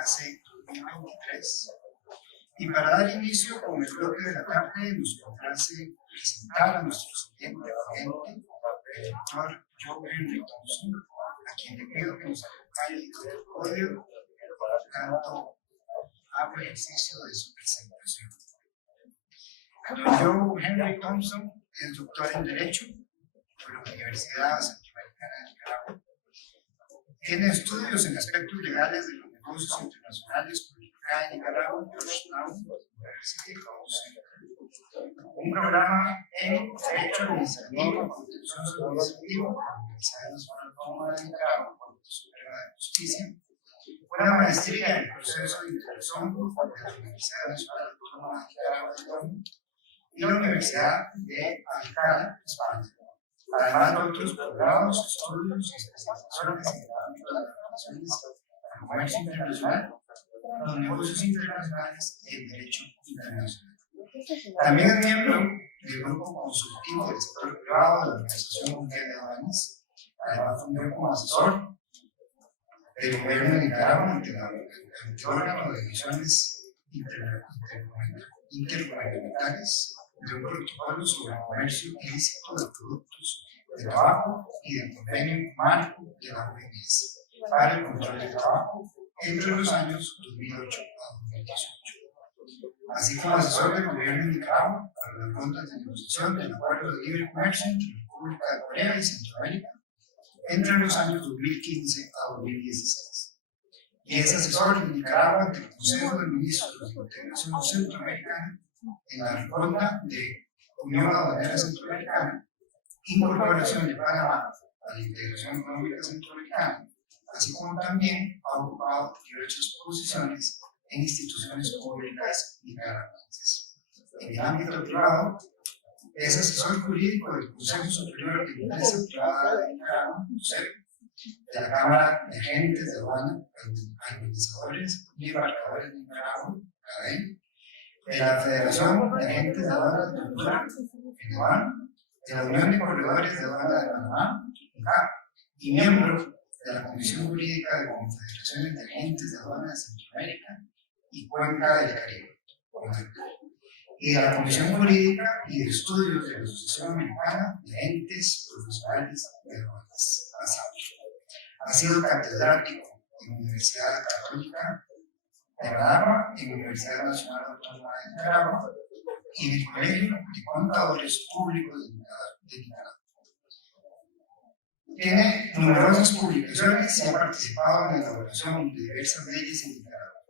hace 2023. Y para dar inicio con el bloque de la tarde, nos complace presentar a nuestro siguiente ponente, el doctor Joe Henry Thompson, a quien le pido que nos acompañe desde el podio, por lo tanto, hago ejercicio de su presentación. Joe Henry Thompson es doctor en Derecho por la Universidad Centroamericana de Nicaragua. Tiene estudios en aspectos legales de los negocios internacionales por la Universidad de Nicaragua, Georgetown University Council. Un programa en Derecho Administrativo, Contencioso Administrativo por la Universidad Nacional Autónoma de Nicaragua, Corte Suprema de Justicia. Una maestría en proceso de integración por la Universidad Nacional Autónoma de Nicaragua y la Universidad de Alcalá, España. Además de otros posgrados, estudios y especializaciones en el ámbito de las relaciones al comercio internacional, los negocios internacionales y el derecho internacional. También es miembro del grupo consultivo del sector privado de la Organización Mundial de Aduanas. Además, fungió como asesor del gobierno de Nicaragua ante el órgano de divisiones intergubernamentales de un protocolo sobre el comercio ilícito de productos de tabaco y del convenio marco de la OMS para el control del tabaco entre los años 2008 a 2018, así como asesor del gobierno de Nicaragua para las rondas de negociación del Acuerdo de Libre Comercio entre la República de Corea y Centroamérica entre los años 2015 a 2016. Y es asesor de Nicaragua ante el Consejo de Ministros de Integración Centroamericana en la ronda de Unión Aduanera Centroamericana, incorporación de Panamá a la integración económica centroamericana, así como también ha ocupado diversas posiciones en instituciones públicas nicaragüenses. En el ámbito privado, es asesor jurídico del Consejo Superior de Empresa Privada de Nicaragua, de la Cámara de Agentes de Aduana, Administradores y Embarcadores de Nicaragua, CADEN, de la Federación de Agentes de Aduanas de Honduras, FENABAN, de la Unión de Corredores de Aduana de Panamá, UNCAP, y miembro de la Comisión Jurídica de Confederaciones de Agentes de Aduana de Centroamérica y Cuenca del Caribe, y de la Comisión Jurídica y de Estudios de la Asociación Americana de Entes Profesionales de Aduanas, ASAP. Ha sido catedrático en la Universidad Católica de Managua, en la Universidad Nacional Autónoma de Nicaragua y en el Colegio de Contadores Públicos de Nicaragua. Tiene numerosas publicaciones y ha participado en la elaboración de diversas leyes en Nicaragua.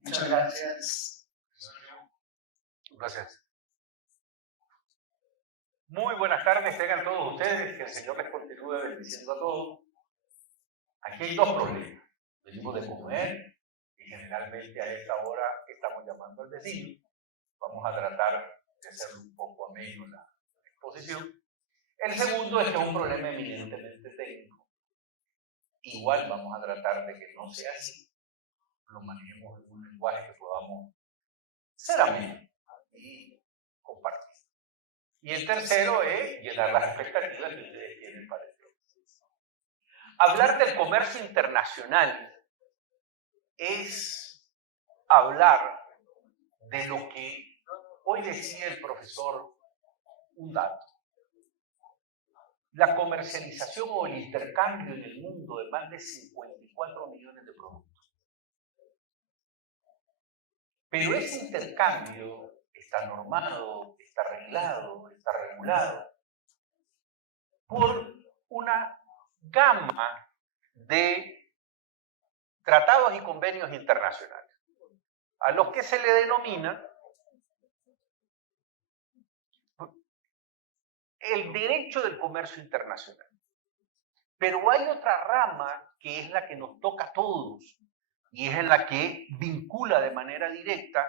Muchas gracias. Gracias. Muy buenas tardes, tengan todos ustedes, que el Señor les continúe bendiciendo a todos. Aquí hay dos problemas. Venimos de comer y generalmente a esta hora estamos llamando al vecino. Vamos a tratar de hacer un poco ameno la exposición. El segundo es que es un problema eminentemente técnico. Igual vamos a tratar de que no sea así. Lo manejemos en un lenguaje que podamos ser ameno y compartir. Y el tercero es llenar las expectativas que ustedes tienen para el proceso. Hablar del comercio internacional es hablar de lo que hoy decía el profesor un dato. La comercialización o el intercambio en el mundo de más de 54 millones de productos. Pero ese intercambio está normado, está arreglado, está regulado por una gama de tratados y convenios internacionales, a los que se le denomina el derecho del comercio internacional. Pero hay otra rama que es la que nos toca a todos y es en la que vincula de manera directa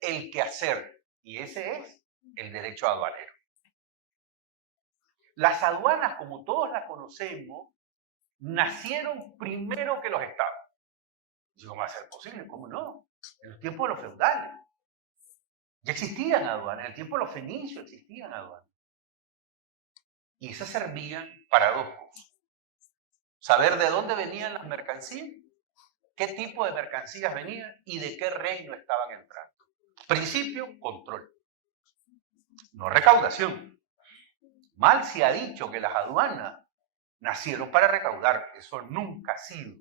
el quehacer, y ese es el derecho aduanero. Las aduanas, como todos las conocemos, nacieron primero que los estados. ¿Y cómo va a ser posible? ¿Cómo no? En los tiempos de los feudales ya existían aduanas, en el tiempo de los fenicios existían aduanas. Y esas servían para dos cosas. Saber de dónde venían las mercancías qué tipo de mercancías venían y de qué reino estaban entrando. Principio, control. No recaudación. Mal se ha dicho que las aduanas nacieron para recaudar. Eso nunca ha sido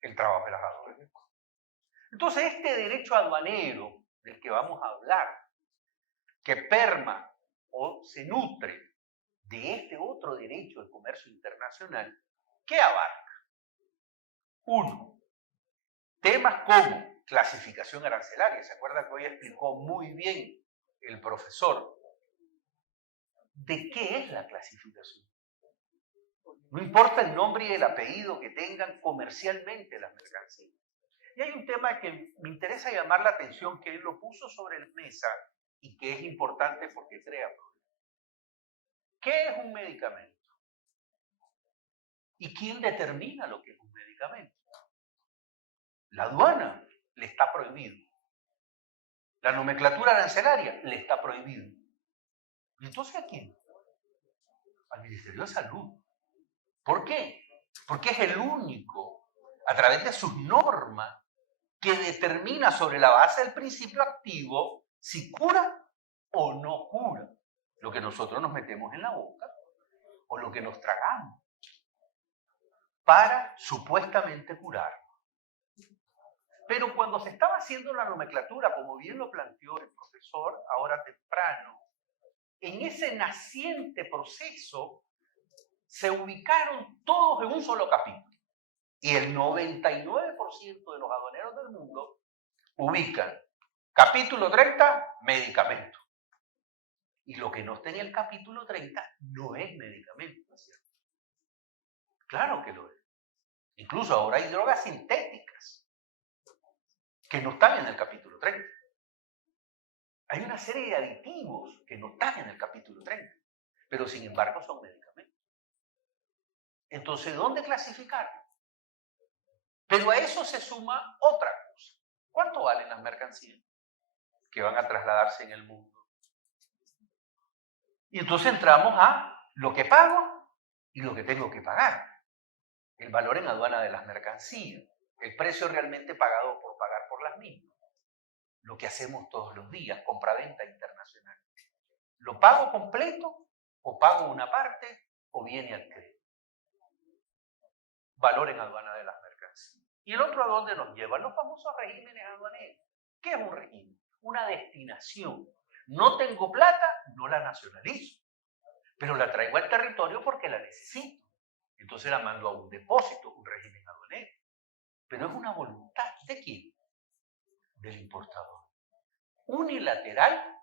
el trabajo de las aduanas. Entonces, este derecho aduanero del que vamos a hablar, que perma o se nutre de este otro derecho del comercio internacional, ¿qué abarca? 1. Temas como clasificación arancelaria. ¿Se acuerda que hoy explicó muy bien el profesor de qué es la clasificación? No importa el nombre y el apellido que tengan comercialmente las mercancías. Y hay un tema que me interesa llamar la atención, que él lo puso sobre la mesa y que es importante porque crea problemas. ¿Qué es un medicamento? ¿Y quién determina lo que es un medicamento? La aduana le está prohibido. La nomenclatura arancelaria le está prohibido. ¿Y entonces a quién? Al Ministerio de Salud. ¿Por qué? Porque es el único, a través de sus normas, que determina sobre la base del principio activo si cura o no cura lo que nosotros nos metemos en la boca o lo que nos tragamos para supuestamente curar. Pero cuando se estaba haciendo la nomenclatura, como bien lo planteó el profesor ahora temprano, en ese naciente proceso se ubicaron todos en un solo capítulo. Y el 99% de los aduaneros del mundo ubican capítulo 30, medicamento. Y lo que no está en el capítulo 30 no es medicamento, ¿no es cierto? Claro que lo es. Incluso ahora hay drogas sintéticas que no están en el capítulo 30. Hay una serie de aditivos que no están en el capítulo 30, pero sin embargo son medicamentos. Entonces, ¿dónde clasificar? Pero a eso se suma otra cosa. ¿Cuánto valen las mercancías que van a trasladarse en el mundo? Y entonces entramos a lo que pago y lo que tengo que pagar. El valor en aduana de las mercancías, el precio realmente pagado por pagar por las mismas. Lo que hacemos todos los días, compra-venta internacional. ¿Lo pago completo o pago una parte o viene al crédito? Valor en aduana de las mercancías. ¿Y el otro a dónde nos llevan? Los famosos regímenes aduaneros. ¿Qué es un régimen? Una destinación. No tengo plata, no la nacionalizo, pero la traigo al territorio porque la necesito. Entonces la mando a un depósito, un régimen aduanero. Pero es una voluntad ¿de quién? Del importador. Unilateral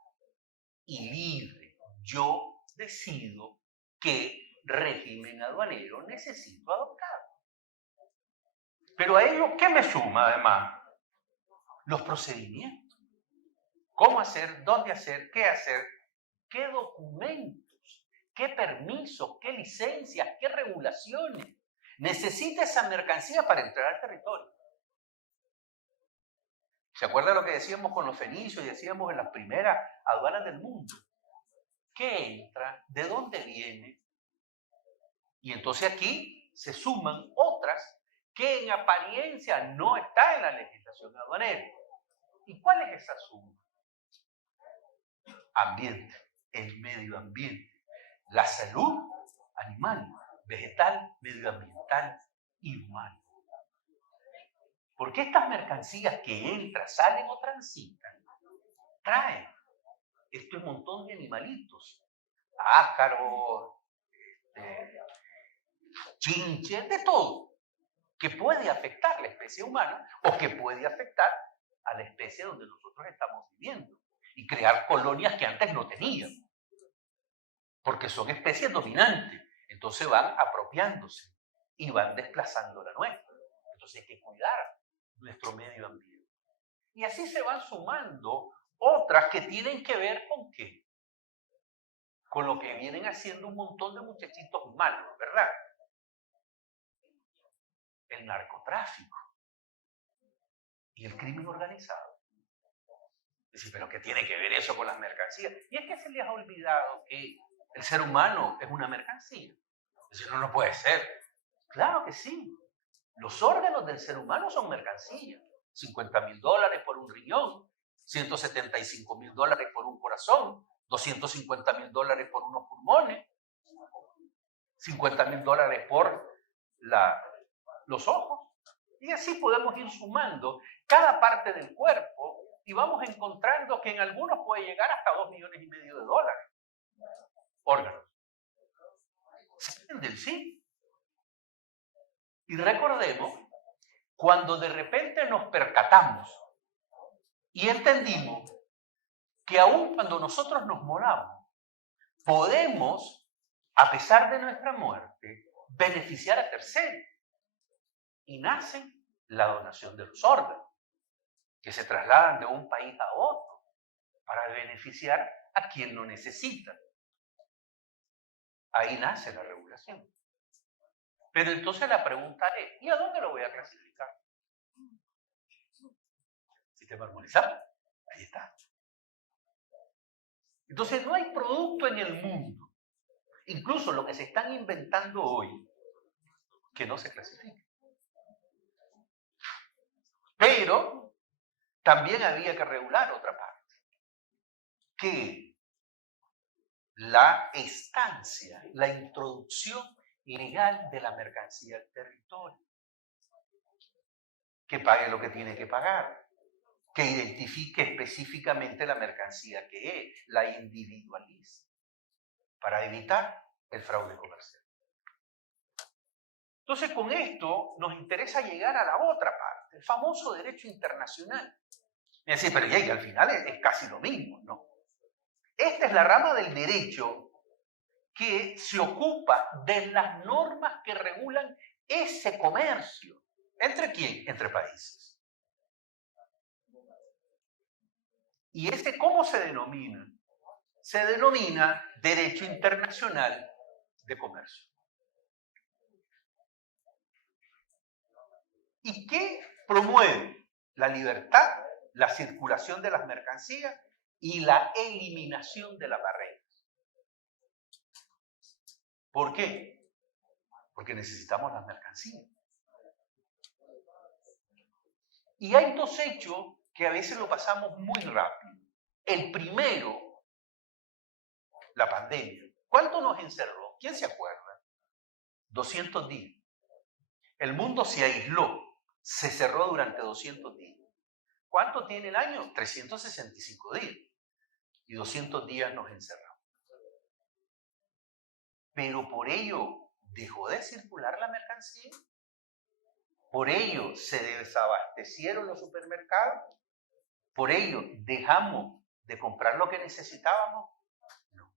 y libre. Yo decido qué régimen aduanero necesito adoptar. Pero a ello, ¿qué me suma además? Los procedimientos. ¿Cómo hacer? ¿Dónde hacer? ¿Qué documentos? ¿Qué permisos? ¿Qué licencias? ¿Qué regulaciones? Necesita esa mercancía para entrar al territorio. ¿Se acuerda lo que decíamos con los fenicios y decíamos en las primeras aduanas del mundo? ¿Qué entra? ¿De dónde viene? Y entonces aquí se suman otras que en apariencia no están en la legislación aduanera. ¿Y cuál es esa suma? Ambiente, el medio ambiente, la salud animal, vegetal, medioambiental y humana. Porque estas mercancías que entran, salen o transitan, traen este montón de animalitos, ácaros, chinches, de todo, que puede afectar a la especie humana o que puede afectar a la especie donde nosotros estamos viviendo y crear colonias que antes no teníamos, porque son especies dominantes, entonces van apropiándose y van desplazando la nuestra. Entonces hay que cuidar nuestro medio ambiente. Y así se van sumando otras que tienen que ver con qué, con lo que vienen haciendo un montón de muchachitos malos, ¿verdad? El narcotráfico y el crimen organizado. Dice, pero ¿qué tiene que ver eso con las mercancías? Y es que se les ha olvidado que el ser humano es una mercancía. Dice, no puede ser. Claro que sí. Los órganos del ser humano son mercancía. $50,000 por un riñón, $175,000 por un corazón, $250,000 por unos pulmones, $50,000 por los ojos. Y así podemos ir sumando cada parte del cuerpo y vamos encontrando que en algunos puede llegar hasta $2,500,000 órganos. ¿Salen del sí? Y recordemos, cuando de repente nos percatamos y entendimos que aun cuando nosotros nos moramos, podemos, a pesar de nuestra muerte, beneficiar a terceros. Y nace la donación de los órganos, que se trasladan de un país a otro para beneficiar a quien lo necesita. Ahí nace la regulación. Pero entonces la pregunta es, ¿y a dónde lo voy a clasificar? Sistema armonizado. Ahí está. Entonces no hay producto en el mundo, incluso lo que se están inventando hoy, que no se clasifique. Pero también había que regular otra parte, que la estancia, la introducción legal de la mercancía al territorio, que pague lo que tiene que pagar, que identifique específicamente la mercancía que es, la individualice, para evitar el fraude comercial. Entonces, con esto nos interesa llegar a la otra parte, el famoso derecho internacional. Es decir, pero ya, al final es casi lo mismo, ¿no? Esta es la rama del derecho que se ocupa de las normas que regulan ese comercio. ¿Entre quién? Entre países. ¿Y ese cómo se denomina? Se denomina derecho internacional de comercio. ¿Y qué promueve? La libertad, la circulación de las mercancías y la eliminación de las barreras. ¿Por qué? Porque necesitamos las mercancías. Y hay dos hechos que a veces lo pasamos muy rápido. El primero, la pandemia. ¿Cuánto nos encerró? ¿Quién se acuerda? 200 días. El mundo se aisló, se cerró durante 200 días. ¿Cuánto tiene el año? 365 días. Y 200 días nos encerramos. Pero por ello dejó de circular la mercancía. Por ello se desabastecieron los supermercados. Por ello dejamos de comprar lo que necesitábamos. No.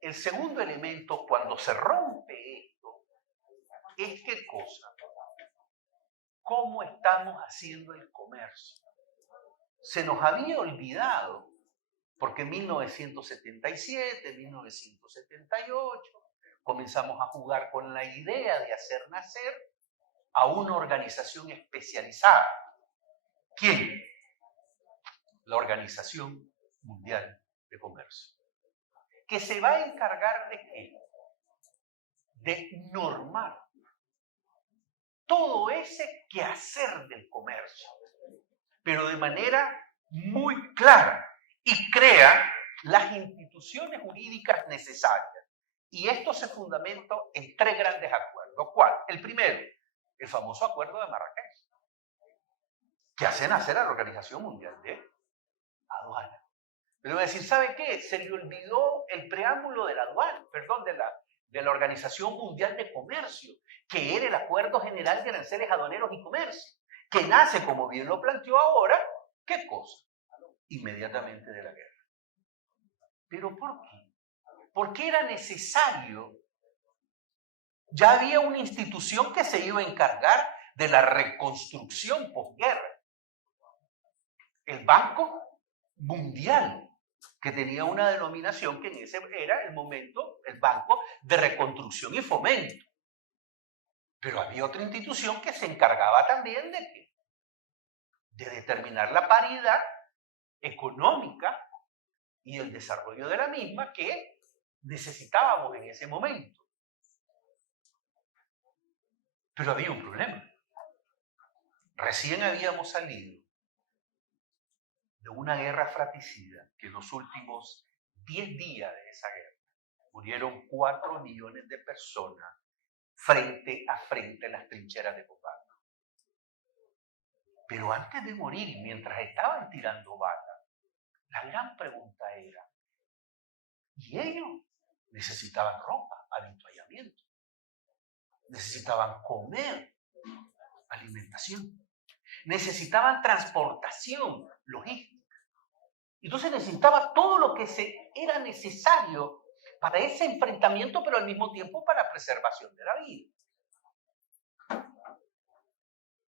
El segundo elemento, cuando se rompe esto, es qué cosa. ¿Cómo estamos haciendo el comercio? Se nos había olvidado, porque en 1977, 1978, comenzamos a jugar con la idea de hacer nacer a una organización especializada. ¿Quién? La Organización Mundial de Comercio. Que se va a encargar de qué? De normar todo ese quehacer del comercio, pero de manera muy clara, y crea las instituciones jurídicas necesarias. Y esto se fundamenta en tres grandes acuerdos. ¿Cuál? El primero, el famoso Acuerdo de Marrakech, que hace nacer a la Organización Mundial de Aduana. Pero voy a decir, ¿sabe qué? Se le olvidó el preámbulo de la aduana, perdón, de la Organización Mundial de Comercio, que era el Acuerdo General de Aranceles Aduaneros y Comercio, que nace, como bien lo planteó ahora, ¿qué cosa? Inmediatamente de la guerra. ¿Pero por qué? Porque era necesario. Ya había una institución que se iba a encargar de la reconstrucción posguerra. El Banco Mundial, que tenía una denominación que en ese era el momento, el Banco de Reconstrucción y Fomento. Pero había otra institución que se encargaba también de determinar la paridad económica y el desarrollo de la misma que necesitábamos en ese momento. Pero había un problema. Recién habíamos salido de una guerra fratricida que en los últimos 10 días de esa guerra murieron 4 millones de personas frente a frente en las trincheras de combate. Pero antes de morir y mientras estaban tirando balas, la gran pregunta era, ¿y ellos? Necesitaban ropa, avituallamiento, necesitaban comer, alimentación, necesitaban transportación, logística. Entonces necesitaba todo lo que era necesario para ese enfrentamiento, pero al mismo tiempo para preservación de la vida.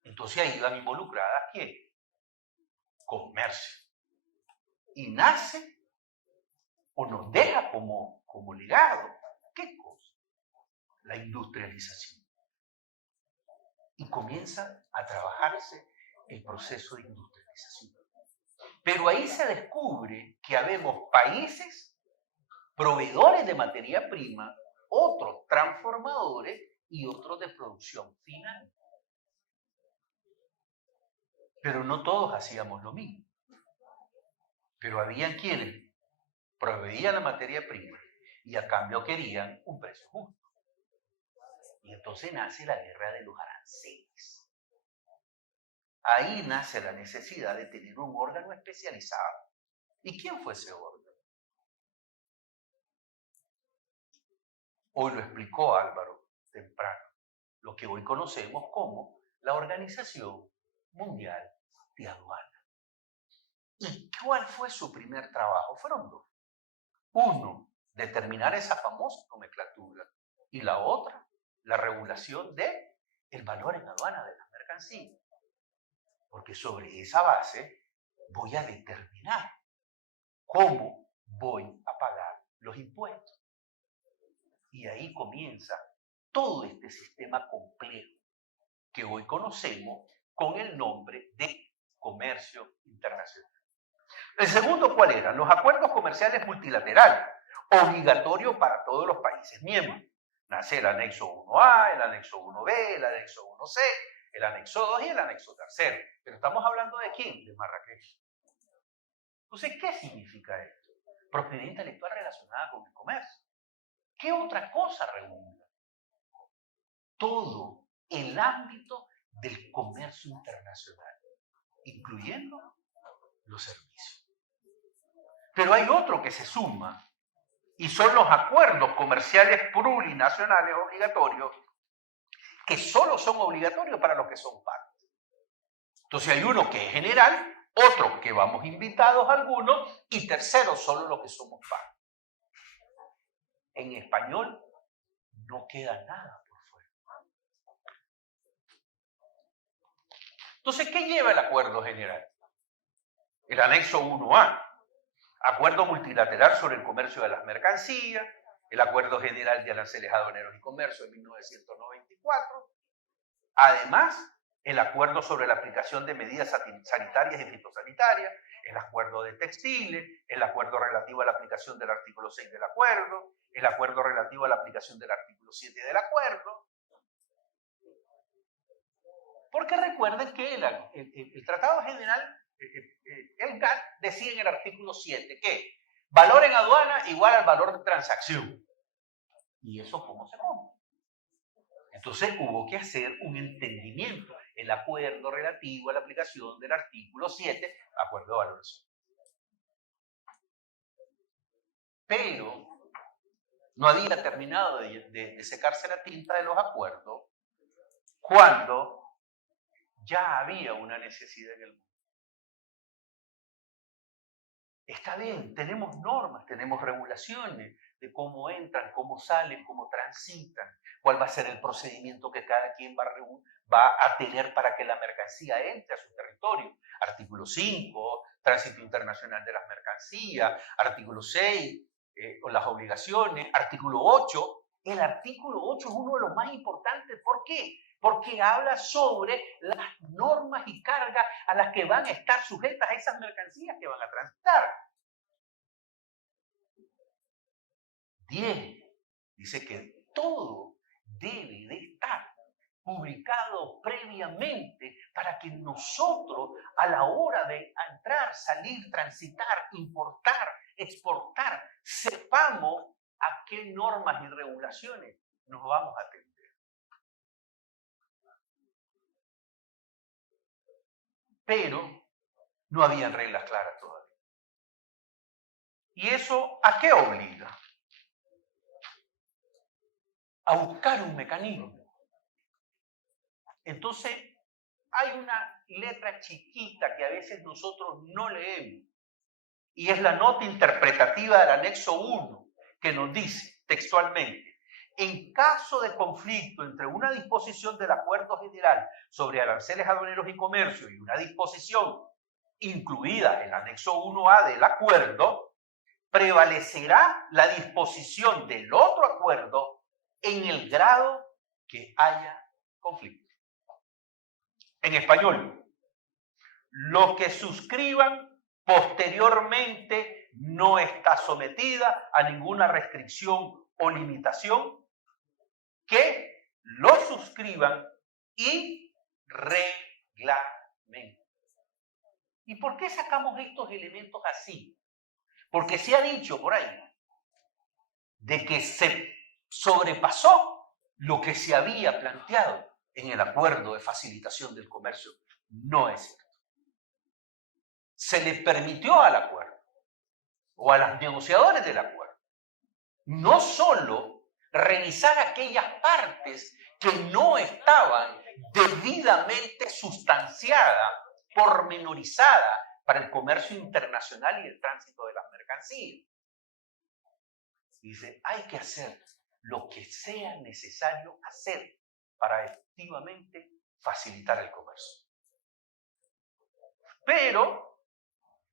Entonces ahí iban involucradas, ¿quién? Comercio. Y nace o nos deja como legado, ¿qué cosa? La industrialización. Y comienza a trabajarse el proceso de industrialización. Pero ahí se descubre que habemos países proveedores de materia prima, otros transformadores y otros de producción final. Pero no todos hacíamos lo mismo. Pero había quienes proveían la materia prima y a cambio querían un precio justo. Y entonces nace la guerra de los aranceles. Ahí nace la necesidad de tener un órgano especializado. ¿Y quién fue ese órgano? Hoy lo explicó Álvaro temprano, lo que hoy conocemos como la Organización Mundial de Aduana. ¿Y cuál fue su primer trabajo? Fueron dos. Uno, determinar esa famosa nomenclatura, y la otra, la regulación del valor en aduana de las mercancías. Porque sobre esa base voy a determinar cómo voy a pagar los impuestos. Y ahí comienza todo este sistema complejo que hoy conocemos con el nombre de comercio internacional. El segundo, ¿cuál era? Los acuerdos comerciales multilaterales, obligatorios para todos los países miembros. Nace el anexo 1A, el anexo 1B, el anexo 1C, el anexo 2 y el anexo 3. Pero estamos hablando ¿de quién? De Marrakech. Entonces, ¿qué significa esto? Propiedad intelectual relacionada con el comercio. ¿Qué otra cosa regula? Todo el ámbito del comercio internacional, incluyendo los servicios. Pero hay otro que se suma, y son los acuerdos comerciales plurinacionales obligatorios, que solo son obligatorios para los que son parte. Entonces hay uno que es general, otro que vamos invitados algunos, y tercero solo los que somos parte. En español no queda nada por fuera. Entonces, ¿qué lleva el acuerdo general? El anexo 1A. Acuerdo multilateral sobre el comercio de las mercancías, el Acuerdo General de Aranceles Aduaneros y Comercio de 1994. Además, el Acuerdo sobre la aplicación de medidas sanitarias y fitosanitarias, el Acuerdo de Textiles, el Acuerdo relativo a la aplicación del artículo 6 del Acuerdo, el Acuerdo relativo a la aplicación del artículo 7 del Acuerdo. Porque recuerden que el Tratado General, el GATT, decía en el artículo 7 que valor en aduana igual al valor de transacción. ¿Y eso cómo se compra? Entonces hubo que hacer un entendimiento, el acuerdo relativo a la aplicación del artículo 7, acuerdo de valoración. Pero no había terminado de secarse la tinta de los acuerdos cuando ya había una necesidad en el mundo. Está bien, tenemos normas, tenemos regulaciones de cómo entran, cómo salen, cómo transitan, cuál va a ser el procedimiento que cada quien va a tener para que la mercancía entre a su territorio. Artículo 5, tránsito internacional de las mercancías. Artículo 6, las obligaciones. Artículo 8. El artículo 8 es uno de los más importantes. ¿Por qué? Porque habla sobre las normas y cargas a las que van a estar sujetas a esas mercancías que van a transitar. 10 dice que todo debe de estar cubierto publicado previamente para que nosotros a la hora de entrar, salir, transitar, importar, exportar, sepamos a qué normas y regulaciones nos vamos a atender. Pero no habían reglas claras todavía. ¿Y eso a qué obliga? A buscar un mecanismo. Entonces, hay una letra chiquita que a veces nosotros no leemos, y es la nota interpretativa del anexo 1, que nos dice textualmente: en caso de conflicto entre una disposición del Acuerdo General sobre aranceles aduaneros y comercio y una disposición incluida en el anexo 1A del acuerdo, prevalecerá la disposición del otro acuerdo en el grado que haya conflicto. En español, lo que suscriban posteriormente no está sometida a ninguna restricción o limitación que lo suscriban y reglamenten. ¿Y por qué sacamos estos elementos así? Porque se ha dicho por ahí de que se sobrepasó lo que se había planteado en el acuerdo de facilitación del comercio. No es cierto. Se le permitió al acuerdo o a los negociadores del acuerdo no solo revisar aquellas partes que no estaban debidamente sustanciadas, pormenorizadas para el comercio internacional y el tránsito de las mercancías. Dice, hay que hacer lo que sea necesario hacer para efectivamente facilitar el comercio. Pero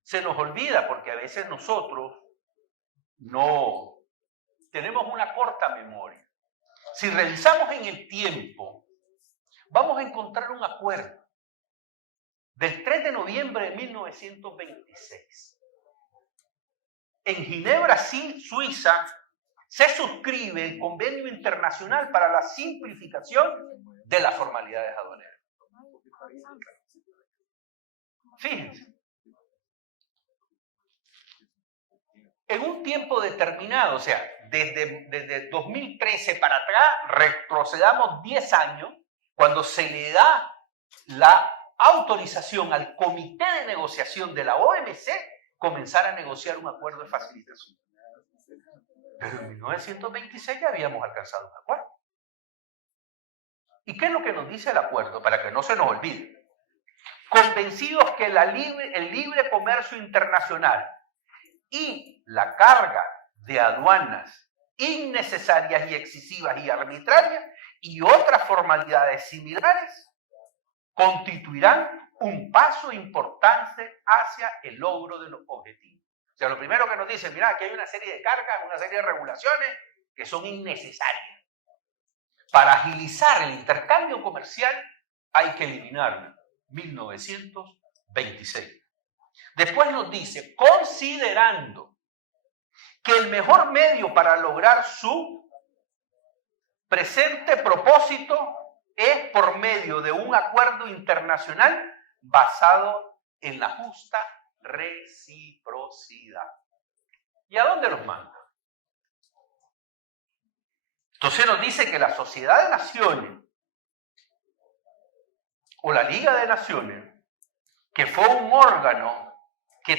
se nos olvida, porque a veces nosotros no tenemos una corta memoria. Si revisamos en el tiempo, vamos a encontrar un acuerdo del 3 de noviembre de 1926. En Ginebra, Suiza, se suscribe el Convenio Internacional para la Simplificación de las Formalidades Aduaneras. Fíjense. En un tiempo determinado, o sea, desde 2013 para atrás, retrocedamos 10 años, cuando se le da la autorización al Comité de Negociación de la OMC comenzar a negociar un acuerdo de facilitación. Pero en 1926 ya habíamos alcanzado un acuerdo. ¿Y qué es lo que nos dice el acuerdo? Para que no se nos olvide. Convencidos que el libre comercio internacional y la carga de aduanas innecesarias y excesivas y arbitrarias y otras formalidades similares constituirán un paso importante hacia el logro de los objetivos. O sea, lo primero que nos dice, mira, aquí hay una serie de cargas, una serie de regulaciones que son innecesarias. Para agilizar el intercambio comercial hay que eliminarlo. 1926. Después nos dice, considerando que el mejor medio para lograr su presente propósito es por medio de un acuerdo internacional basado en la justa reciprocidad. ¿Y a dónde los manda? Entonces nos dice que la Sociedad de Naciones o la Liga de Naciones, que fue un órgano que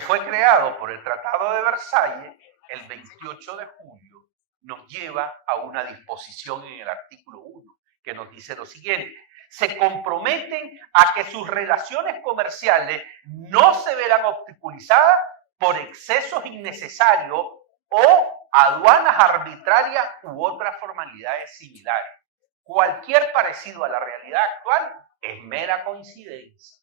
fue creado por el Tratado de Versalles el 28 de julio, nos lleva a una disposición en el artículo 1 que nos dice lo siguiente: se comprometen a que sus relaciones comerciales no se verán obstaculizadas por excesos innecesarios o aduanas arbitrarias u otras formalidades similares. Cualquier parecido a la realidad actual es mera coincidencia.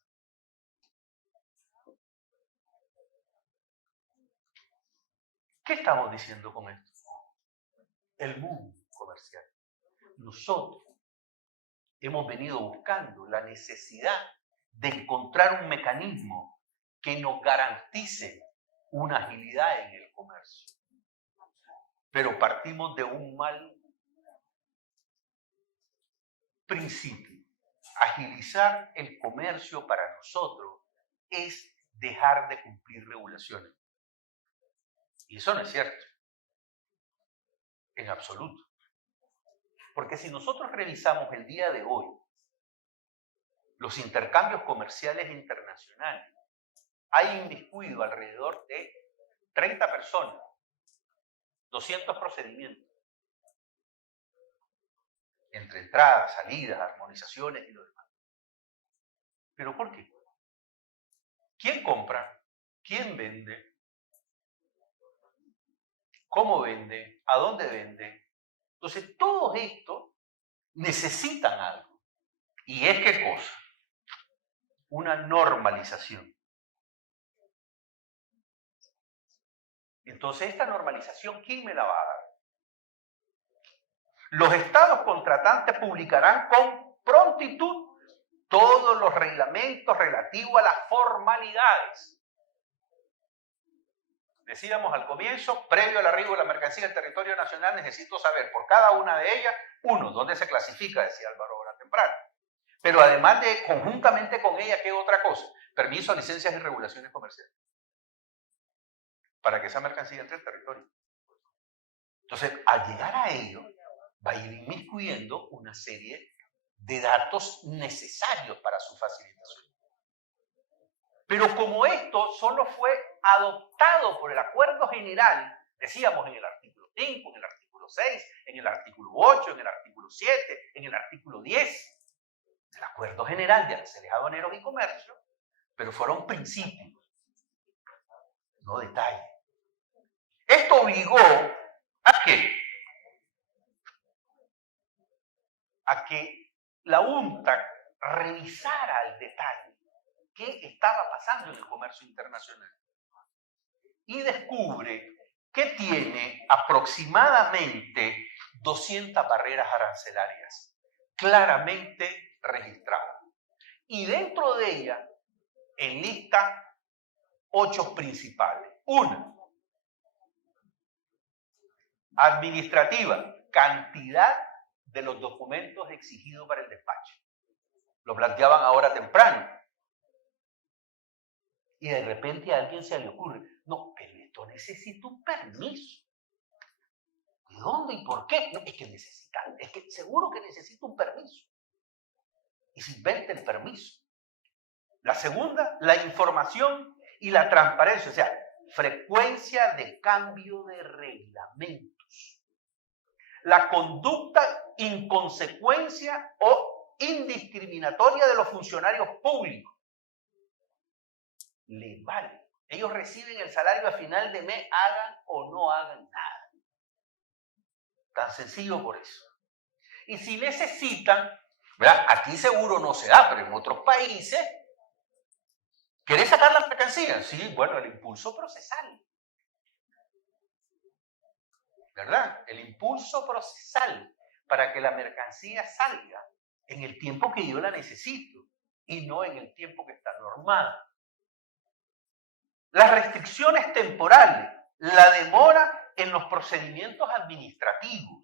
¿Qué estamos diciendo con esto? El mundo comercial. Nosotros hemos venido buscando la necesidad de encontrar un mecanismo que nos garantice una agilidad en el comercio. Pero partimos de un mal principio. Agilizar el comercio para nosotros es dejar de cumplir regulaciones. Y eso no es cierto, en absoluto. Porque si nosotros revisamos el día de hoy los intercambios comerciales internacionales, hay inmiscuido alrededor de 30 personas, 200 procedimientos, entre entradas, salidas, armonizaciones y lo demás. ¿Pero por qué? ¿Quién compra? ¿Quién vende? ¿Cómo vende? ¿A dónde vende? Entonces, todo esto necesitan algo. ¿Y es qué cosa? Una normalización. Entonces, esta normalización, ¿quién me la va a dar? Los estados contratantes publicarán con prontitud todos los reglamentos relativos a las formalidades. Decíamos al comienzo, previo al arribo de la mercancía al territorio nacional, necesito saber por cada una de ellas, uno, dónde se clasifica, decía Álvaro ahora temprano. Pero además de, conjuntamente con ella, ¿qué otra cosa? Permiso, licencias y regulaciones comerciales. Para que esa mercancía entre al territorio. Entonces, al llegar a ello, va a ir inmiscuyendo una serie de datos necesarios para su facilitación. Pero como esto solo fue adoptado por el acuerdo general, decíamos en el artículo 5, en el artículo 6, en el artículo 8, en el artículo 7, en el artículo 10, del acuerdo general de aranceles aduaneros y comercio, pero fueron principios, no detalles. Esto obligó ¿a qué? A que la UNTAC revisara al detalle qué estaba pasando en el comercio internacional. Y descubre que tiene aproximadamente 200 barreras arancelarias claramente registradas. Y dentro de ellas enlista 8 principales. Una, administrativa, cantidad de los documentos exigidos para el despacho. Lo planteaban ahora temprano. Y de repente a alguien se le ocurre, no, pero esto necesita un permiso. ¿De dónde y por qué? No, es que necesita, es que seguro que necesita un permiso. Y se inventa el permiso. La segunda, la información y la transparencia, o sea, frecuencia de cambio de reglamentos. La conducta inconsecuencia o indiscriminatoria de los funcionarios públicos. Les vale. Ellos reciben el salario a final de mes, hagan o no hagan nada. Tan sencillo por eso. Y si necesitan, ¿verdad? Aquí seguro no se da, pero en otros países, ¿querés sacar la mercancía? Sí, bueno, el impulso procesal. ¿Verdad? El impulso procesal para que la mercancía salga en el tiempo que yo la necesito y no en el tiempo que está normada. Las restricciones temporales, la demora en los procedimientos administrativos,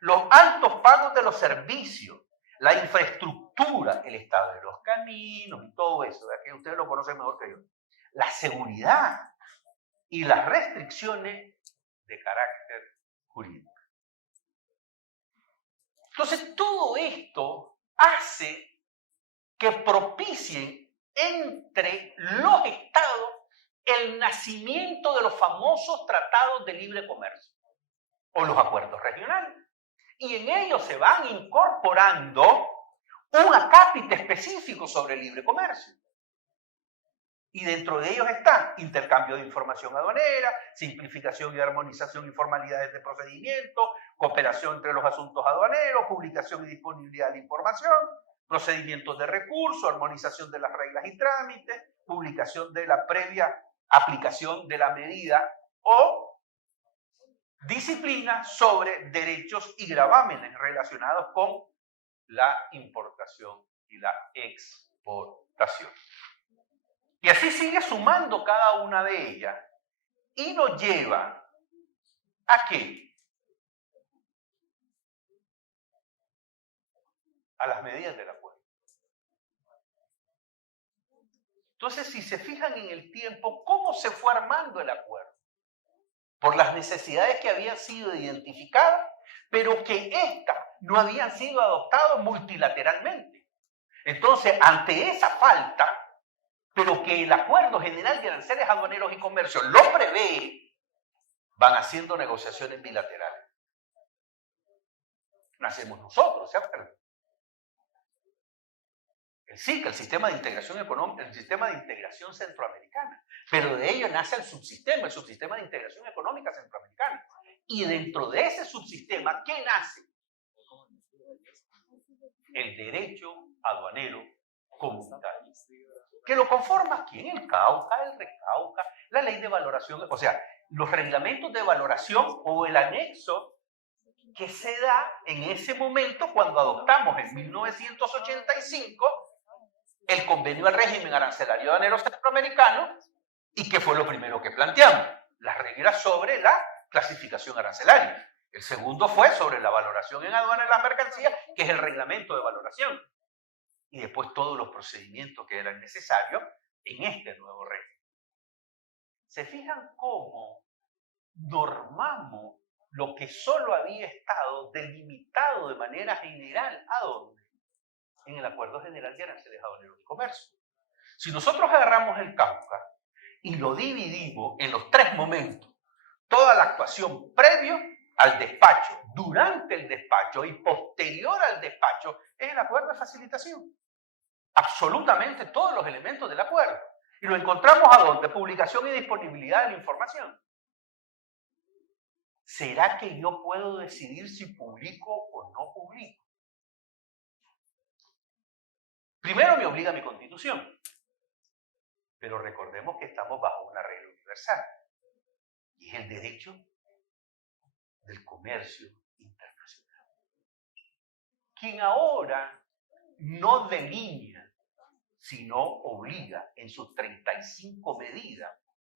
los altos pagos de los servicios, la infraestructura, el estado de los caminos y todo eso, de que ustedes lo conocen mejor que yo, la seguridad y las restricciones de carácter jurídico. Entonces, todo esto hace que propicien entre los estados el nacimiento de los famosos tratados de libre comercio o los acuerdos regionales. Y en ellos se van incorporando un acápite específico sobre el libre comercio. Y dentro de ellos está intercambio de información aduanera, simplificación y armonización y formalidades de procedimiento, cooperación entre los asuntos aduaneros, publicación y disponibilidad de información, procedimientos de recurso, armonización de las reglas y trámites, publicación de la previa aplicación de la medida o disciplina sobre derechos y gravámenes relacionados con la importación y la exportación. Y así sigue sumando cada una de ellas y nos lleva ¿a qué? a las medidas del acuerdo. Entonces, si se fijan en el tiempo, ¿cómo se fue armando el acuerdo? Por las necesidades que habían sido identificadas, pero que éstas no habían sido adoptadas multilateralmente. Entonces, ante esa falta, pero que el Acuerdo General de Aranceles Aduaneros y Comercio lo prevé, van haciendo negociaciones bilaterales. Lo hacemos nosotros, ¿se acuerdan? El SICA, el Sistema de Integración Económica, el Sistema de Integración Centroamericana. Pero de ello nace el Subsistema de Integración Económica Centroamericana. Y dentro de ese subsistema, ¿qué nace? El derecho aduanero comunitario. Que lo conforma ¿quién? El Cauca, el Recauca, la ley de valoración, o sea, los reglamentos de valoración o el anexo que se da en ese momento cuando adoptamos en 1985 el convenio al régimen arancelario aduanero centroamericano y que fue lo primero que planteamos, las reglas sobre la clasificación arancelaria. El segundo fue sobre la valoración en aduana de las mercancías, que es el reglamento de valoración. Y después todos los procedimientos que eran necesarios en este nuevo régimen. ¿Se fijan cómo normamos lo que solo había estado delimitado de manera general? ¿A dónde? En el Acuerdo General de Aranceles Aduaneros y Comercio. Si nosotros agarramos el Cauca y lo dividimos en los tres momentos, toda la actuación previo al despacho, durante el despacho y posterior al despacho, es el acuerdo de facilitación. Absolutamente todos los elementos del acuerdo. Y lo encontramos ¿a dónde? Publicación y disponibilidad de la información. ¿Será que yo puedo decidir si publico o no publico? Primero me obliga mi Constitución. Pero recordemos que estamos bajo una regla universal. Y es el derecho del comercio internacional. Quien ahora no delinea, sino obliga en sus 35 medidas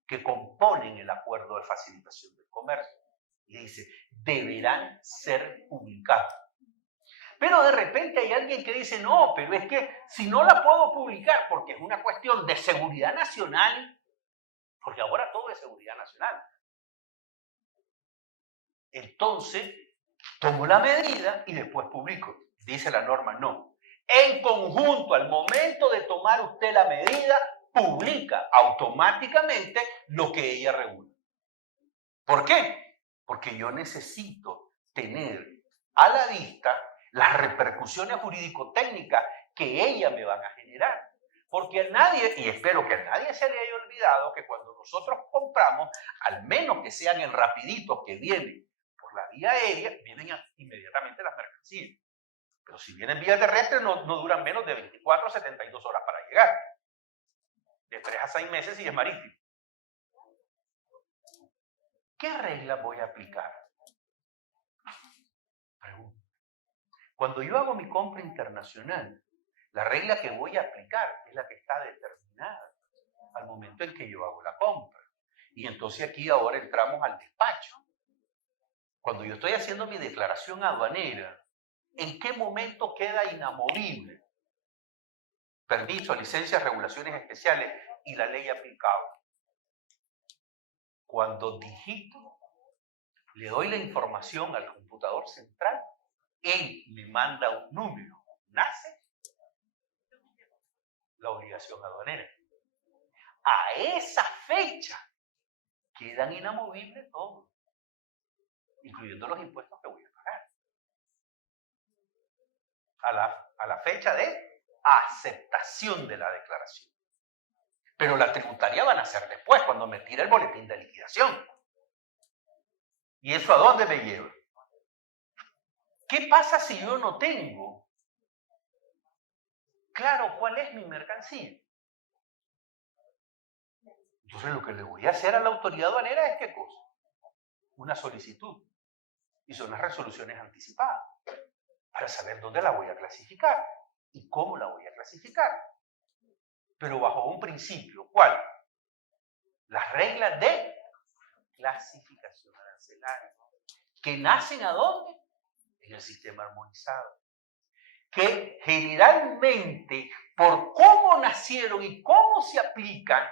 que componen el acuerdo de facilitación del comercio. Y dice, deberán ser publicados. Pero de repente hay alguien que dice, no, pero es que si no la puedo publicar porque es una cuestión de seguridad nacional, porque ahora todo es seguridad nacional. Entonces, tomo la medida y después publico. Dice la norma, no. En conjunto, al momento de tomar usted la medida, publica automáticamente lo que ella regula. ¿Por qué? Porque yo necesito tener a la vista las repercusiones jurídico-técnicas que ella me van a generar. Porque a nadie, y espero que a nadie se le haya olvidado que cuando nosotros compramos, al menos que sean en rapidito que vienen por la vía aérea, vienen inmediatamente las mercancías. Pero si vienen vía terrestre, no duran menos de 24 a 72 horas para llegar. De 3 a 6 meses si es marítimo. ¿Qué regla voy a aplicar? Pregunta. Cuando yo hago mi compra internacional, la regla que voy a aplicar es la que está determinada al momento en que yo hago la compra. Y entonces aquí ahora entramos al despacho. Cuando yo estoy haciendo mi declaración aduanera, ¿en qué momento queda inamovible? Permiso, licencias, regulaciones especiales y la ley aplicable. Cuando digito, le doy la información al computador central, él me manda un número, nace la obligación aduanera. A esa fecha quedan inamovibles todos, incluyendo los impuestos que voy a pagar. A la fecha de aceptación de la declaración. Pero la tributaria van a ser después, cuando me tire el boletín de liquidación. ¿Y eso a dónde me lleva? ¿Qué pasa si yo no tengo claro cuál es mi mercancía? Entonces lo que le voy a hacer a la autoridad aduanera es ¿qué cosa? Una solicitud. Y son las resoluciones anticipadas para saber dónde la voy a clasificar y cómo la voy a clasificar. Pero bajo un principio, ¿cuál? Las reglas de clasificación arancelaria. ¿Que nacen a dónde? En el sistema armonizado. que generalmente, por cómo nacieron y cómo se aplican,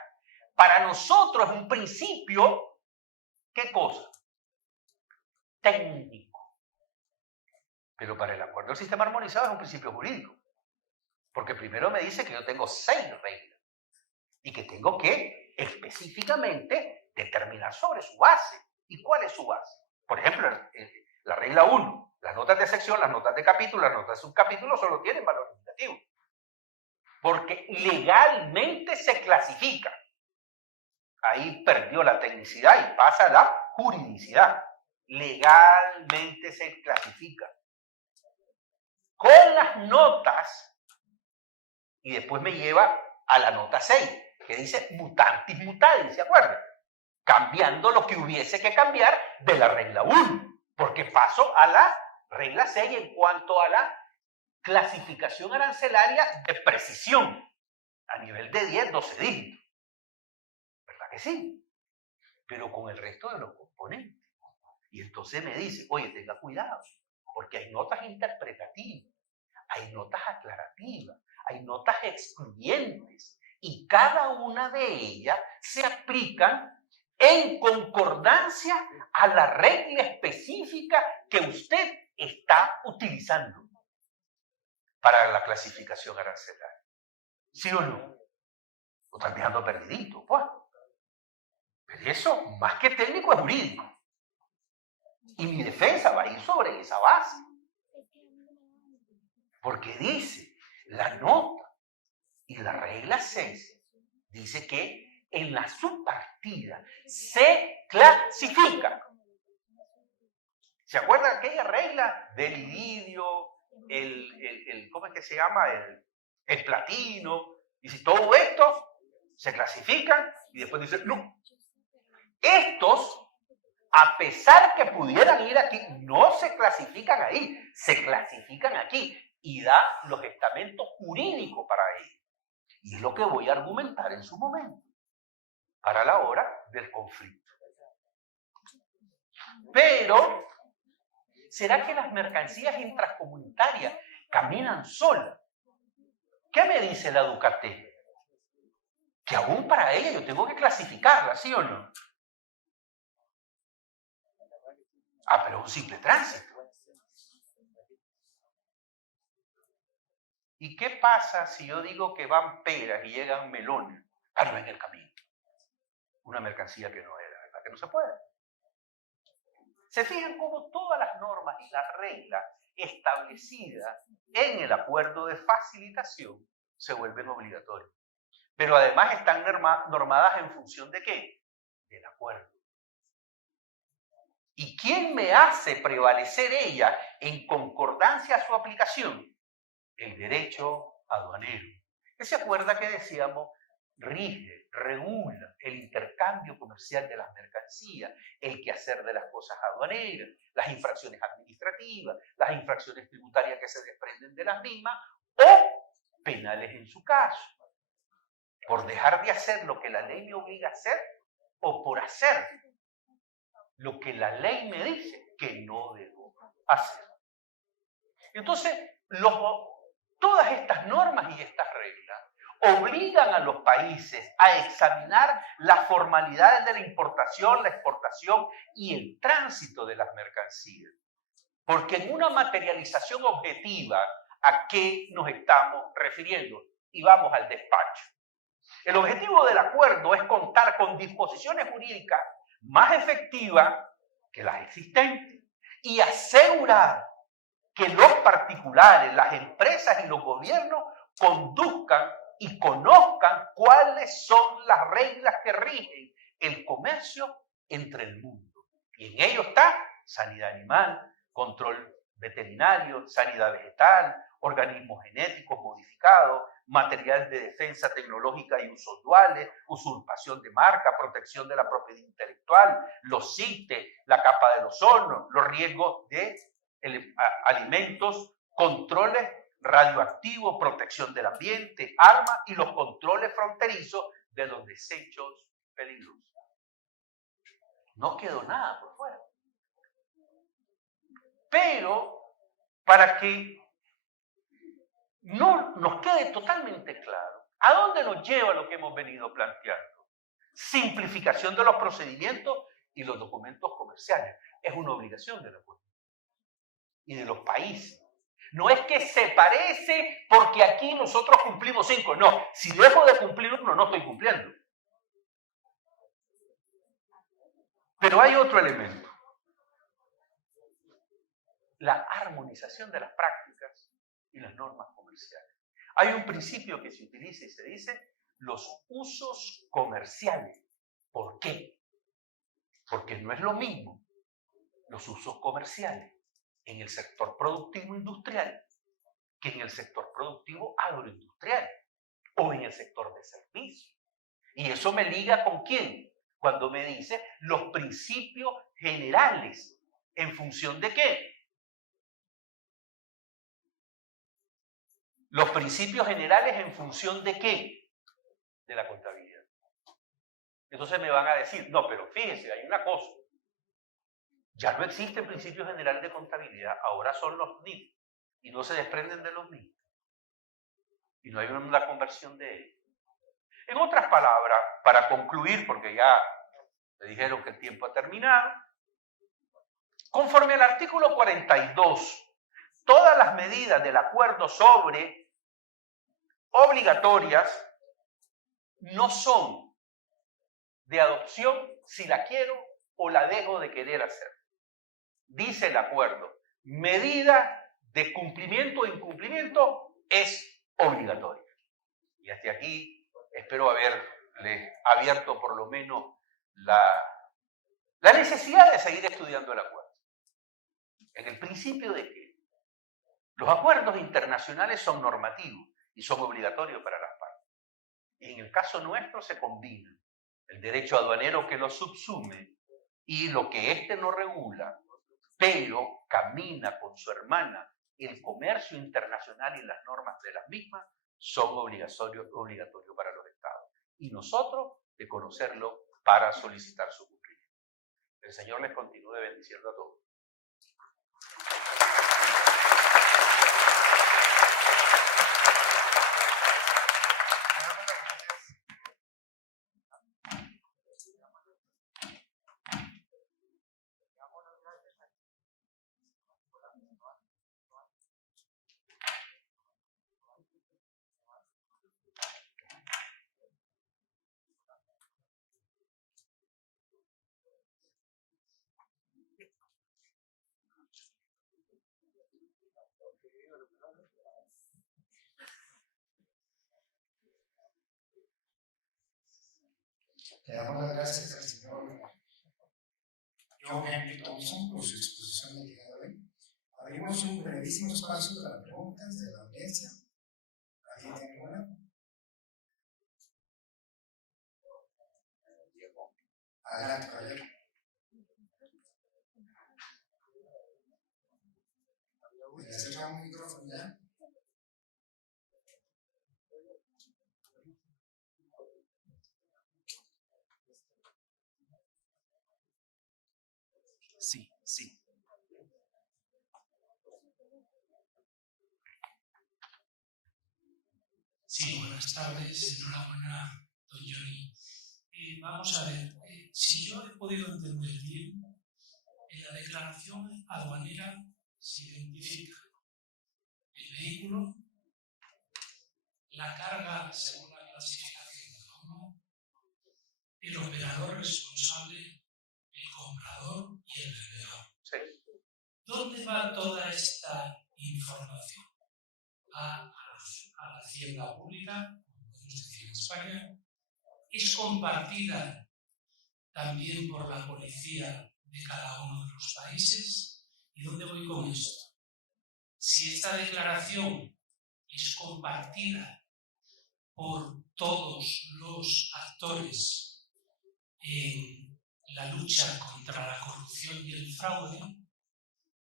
para nosotros es un principio, ¿qué cosa? Técnico. Pero para el acuerdo del sistema armonizado es un principio jurídico. Porque primero me dice que yo tengo 6 reglas y que tengo que específicamente determinar sobre su base. ¿Y cuál es su base? Por ejemplo, la regla 1, las notas de sección, las notas de capítulo, las notas de subcapítulo solo tienen valor limitativo. Porque legalmente se clasifica. Ahí perdió la tecnicidad y pasa la juridicidad. Legalmente se clasifica. Con las notas, y después me lleva a la nota 6, que dice mutantis mutandis, ¿se acuerdan? Cambiando lo que hubiese que cambiar de la regla 1, porque paso a la regla 6 en cuanto a la clasificación arancelaria de precisión, a nivel de 10, 12 dígitos. ¿Verdad que sí? Pero con el resto de los componentes. Y entonces me dice, oye, tenga cuidado, porque hay notas interpretativas, hay notas aclarativas, hay notas excluyentes, y cada una de ellas se aplican en concordancia a la regla específica que usted está utilizando para la clasificación arancelaria. ¿Sí o no? Lo están dejando perdidito, pues. Pero eso, más que técnico, es jurídico. Y mi defensa va a ir sobre esa base. Porque dice, la nota y la regla 6 dice que en la subpartida se clasifica. ¿Se acuerdan aquella regla del iridio, ¿cómo es que se llama? El platino. Y si todo esto se clasifican y después dice, no. Estos, a pesar que pudieran ir aquí, no se clasifican ahí, se clasifican aquí y da los estamentos jurídicos para ello. Y es lo que voy a argumentar en su momento, para la hora del conflicto. Pero, ¿será que las mercancías intracomunitarias caminan solas? ¿Qué me dice la Ducate? Que aún para ella yo tengo que clasificarla, ¿sí o no? Ah, pero es un simple tránsito. ¿Y qué pasa si yo digo que van peras y llegan melones? Ah, no, en el camino. Una mercancía que no era, ¿verdad? Que no se puede. Se fijan cómo todas las normas y las reglas establecidas en el acuerdo de facilitación se vuelven obligatorias. Pero además están normadas en función de ¿qué? Del acuerdo. ¿Y quién me hace prevalecer ella en concordancia a su aplicación? El derecho aduanero. ¿Se acuerda que decíamos? Rige, regula el intercambio comercial de las mercancías, el quehacer de las cosas aduaneras, las infracciones administrativas, las infracciones tributarias que se desprenden de las mismas o penales en su caso, por dejar de hacer lo que la ley me obliga a hacer o por hacer lo que la ley me dice que no debo hacer. Entonces, todas estas normas y estas reglas obligan a los países a examinar las formalidades de la importación, la exportación y el tránsito de las mercancías. Porque en una materialización objetiva, ¿a qué nos estamos refiriendo? Y vamos al despacho. El objetivo del acuerdo es contar con disposiciones jurídicas más efectivas que las existentes y asegurar que los particulares, las empresas y los gobiernos conduzcan y conozcan cuáles son las reglas que rigen el comercio entre el mundo. Y en ello está sanidad animal, control veterinario, sanidad vegetal, organismos genéticos modificados, material de defensa tecnológica y usos duales, usurpación de marca, protección de la propiedad intelectual, los CITES, la capa del ozono, los riesgos de alimentos, controles radioactivos, protección del ambiente, armas y los controles fronterizos de los desechos peligrosos. No quedó nada por fuera. Pero para que no nos quede totalmente claro a dónde nos lleva lo que hemos venido planteando. Simplificación de los procedimientos y los documentos comerciales. Es una obligación de la política y de los países. No es que se parece porque aquí nosotros cumplimos 5. No, si dejo de cumplir uno, no estoy cumpliendo. Pero hay otro elemento. La armonización de las prácticas y las normas comerciales. Hay un principio que se utiliza y se dice los usos comerciales. ¿Por qué? Porque no es lo mismo los usos comerciales en el sector productivo industrial que en el sector productivo agroindustrial o en el sector de servicios. Y eso me liga con quién, cuando me dice los principios generales, ¿en función de qué? Los principios generales en función de qué? De la contabilidad. Entonces me van a decir, no, pero fíjense, hay una cosa. Ya no existen principios generales de contabilidad, ahora son los NIF y no se desprenden de los NIF. Y no hay una conversión de ellos. En otras palabras, para concluir, porque ya me dijeron que el tiempo ha terminado, conforme al artículo 42, todas las medidas del acuerdo sobre obligatorias no son de adopción si la quiero o la dejo de querer hacer. Dice el acuerdo, medida de cumplimiento o incumplimiento es obligatoria. Y hasta aquí espero haberle abierto por lo menos la necesidad de seguir estudiando el acuerdo. En el principio de que los acuerdos internacionales son normativos y son obligatorios para las partes. Y en el caso nuestro se combinan el derecho aduanero que lo subsume y lo que éste no regula, pero camina con su hermana el comercio internacional y las normas de las mismas, son obligatorios para los estados. Y nosotros de conocerlo para solicitar su cumplimiento. El Señor les continúe bendiciendo a todos. Le damos las gracias al señor John Henry Thompson por su exposición del día de hoy. Abrimos un brevísimo espacio para preguntas de la audiencia. ¿Alguien tiene una? Adelante, caballero. ¿Le acerca un micrófono ya? Sí. Sí, buenas tardes, enhorabuena, don Johnny. Vamos a ver, si yo he podido entender bien, en la declaración aduanera se identifica el vehículo, la carga según la clasificación de norma, el operador responsable, el comprador y el vendedor. Sí. ¿Dónde va toda esta información? A la hacienda pública, como podemos decir en España, es compartida también por la policía de cada uno de los países. ¿Y dónde voy con esto? Si esta declaración es compartida por todos los actores en la lucha contra la corrupción y el fraude,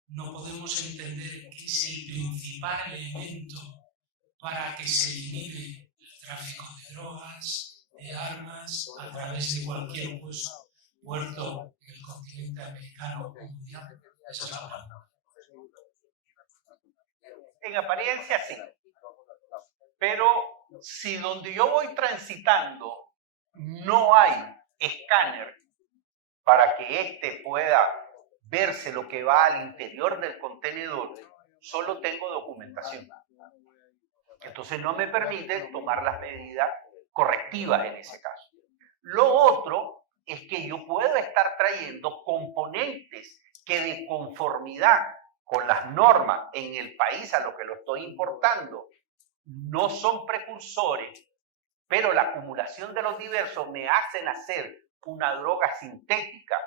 no podemos entender que es el principal elemento para que se elimine el tráfico de drogas, de armas, a través de cualquier puerto del continente americano o mundial. Esa es la pregunta. En apariencia sí. Pero si donde yo voy transitando no hay escáner para que éste pueda verse lo que va al interior del contenedor, solo tengo documentación. Entonces no me permite tomar las medidas correctivas en ese caso. Lo otro es que yo puedo estar trayendo componentes que de conformidad con las normas en el país a lo que lo estoy importando no son precursores, pero la acumulación de los diversos me hacen hacer una droga sintética.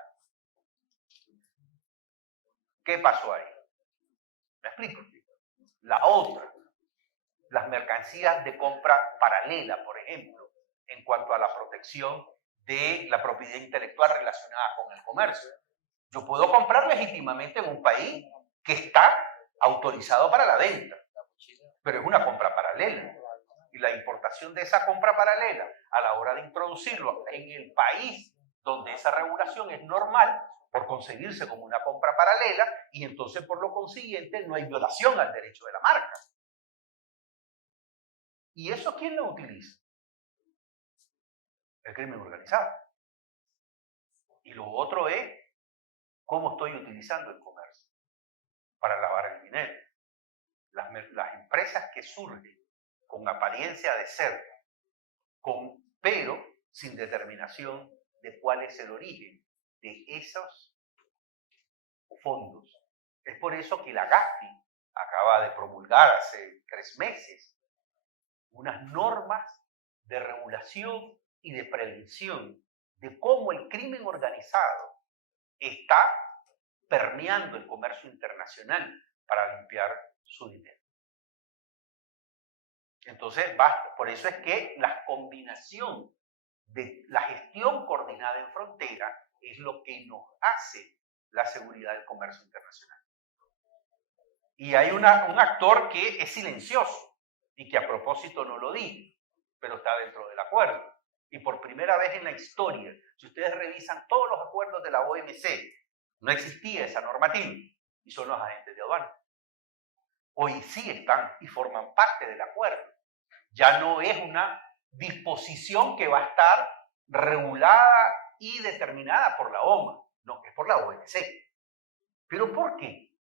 ¿Qué pasó ahí? ¿Me explico? La otra, las mercancías de compra paralela, por ejemplo, en cuanto a la protección de la propiedad intelectual relacionada con el comercio. Yo puedo comprar legítimamente en un país que está autorizado para la venta, pero es una compra paralela. Y la importación de esa compra paralela a la hora de introducirlo en el país donde esa regulación es normal, por concebirse como una compra paralela, y entonces por lo consiguiente no hay violación al derecho de la marca. ¿Y eso quién lo utiliza? El crimen organizado. Y lo otro es cómo estoy utilizando el comercio para lavar el dinero. Las empresas que surgen con apariencia de ser, pero sin determinación de cuál es el origen de esos fondos. Es por eso que la GAFI acaba de promulgar hace 3 meses unas normas de regulación y de prevención de cómo el crimen organizado está permeando el comercio internacional para limpiar su dinero. Entonces, por eso es que la combinación de la gestión coordinada en frontera es lo que nos hace la seguridad del comercio internacional. Y hay un actor que es silencioso y que a propósito no lo dice, pero está dentro del acuerdo. Y por primera vez en la historia, si ustedes revisan todos los acuerdos de la OMC, no existía esa normativa y son los agentes de aduana. Hoy sí están y forman parte del acuerdo. Ya no es una disposición que va a estar regulada y determinada por la OMA, no, es por la OMC. ¿Pero por qué?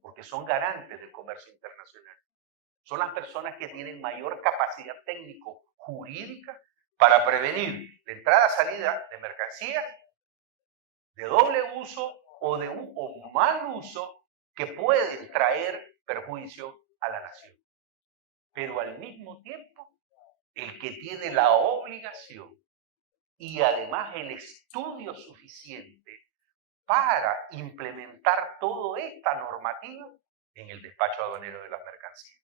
Porque son garantes del comercio internacional. Son las personas que tienen mayor capacidad técnico-jurídica para prevenir la entrada-salida de mercancías de doble uso o de un mal uso que pueden traer perjuicio a la nación. Pero al mismo tiempo, el que tiene la obligación y además el estudio suficiente para implementar toda esta normativa en el despacho aduanero de las mercancías.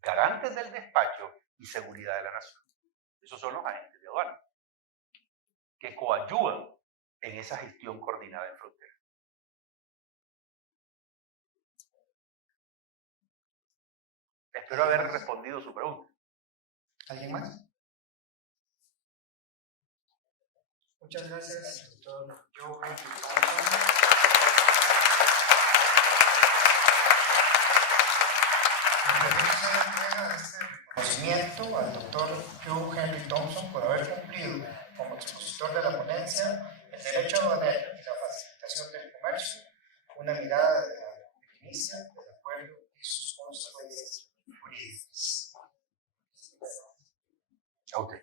Garantes del despacho y seguridad de la nación. Esos son los agentes de aduana que coadyuvan en esa gestión coordinada en frontera. Espero haber respondido su pregunta. ¿Alguien más? Muchas gracias, doctor Johan. Reconocimiento al doctor Joe Henry Thompson por haber cumplido como expositor de la ponencia el derecho aduanero y la facilitación del comercio, una mirada de la primicia del acuerdo y sus consecuencias jurídicas. Okay.